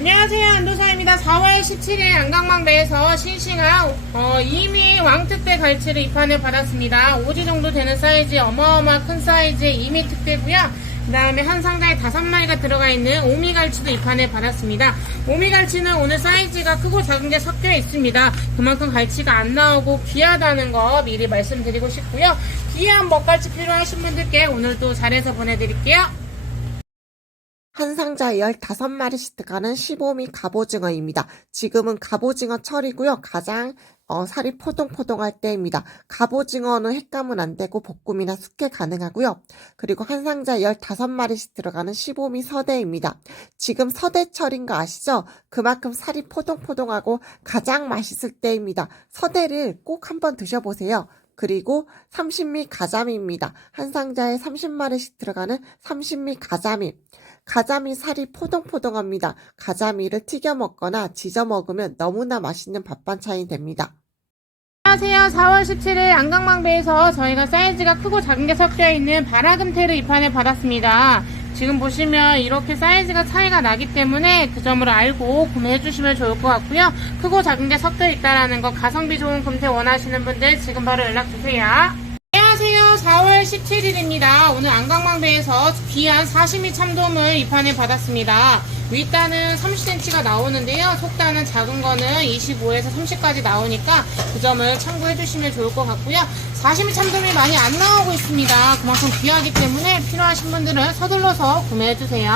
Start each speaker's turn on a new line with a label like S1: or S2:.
S1: 안녕하세요. 안도사입니다. 4월 17일 안강망배에서 싱싱한 어, 이미 왕특대 갈치를 입판을 받았습니다. 5지 정도 되는 사이즈 어마어마 큰 사이즈의 이미 특대고요. 그 다음에 한 상자에 다섯 마리가 들어가 있는 오미갈치도 입판을 받았습니다. 오미갈치는 오늘 사이즈가 크고 작은 게 섞여 있습니다. 그만큼 갈치가 안 나오고 귀하다는 거 미리 말씀드리고 싶고요. 귀한 먹갈치 필요하신 분들께 오늘도 잘해서 보내드릴게요
S2: 한 상자에 15마리씩 들어가는 15미 갑오징어입니다. 지금은 갑오징어 철이고요. 가장 어, 살이 포동포동할 때입니다. 갑오징어는 횟감은 안 되고 볶음이나 숙회 가능하고요. 그리고 한 상자에 15마리씩 들어가는 15미 서대입니다. 지금 서대철인 거 아시죠? 그만큼 살이 포동포동하고 가장 맛있을 때입니다. 서대를 꼭 한번 드셔보세요. 그리고 30미 가자미입니다. 한 상자에 30마리씩 들어가는 30미 가자미. 가자미 살이 포동포동합니다. 가자미를 튀겨 먹거나 지져 먹으면 너무나 맛있는 밥 반찬이 됩니다.
S1: 안녕하세요. 4월 17일 안강망배에서 저희가 사이즈가 크고 작은 게 섞여 있는 바라금테를 입판을 받았습니다. 지금 보시면 이렇게 사이즈가 차이가 나기 때문에 그 점을 알고 구매해 주시면 좋을 것 같고요. 크고 작은 게 섞여 있다라는 거 가성비 좋은 금태 원하시는 분들 지금 바로 연락 주세요. 안녕하세요. 4월 17일입니다. 오늘 안강망배에서 귀한 사시미 참돔을 입판을 받았습니다. 윗단은 30cm가 나오는데요. 속단은 작은 거는 25에서 30까지 나오니까 그 점을 참고해 주시면 좋을 것 같고요. 사시미 참돔이 많이 안 나오고 있습니다. 그만큼 귀하기 때문에 필요하신 분들은 서둘러서 구매해 주세요.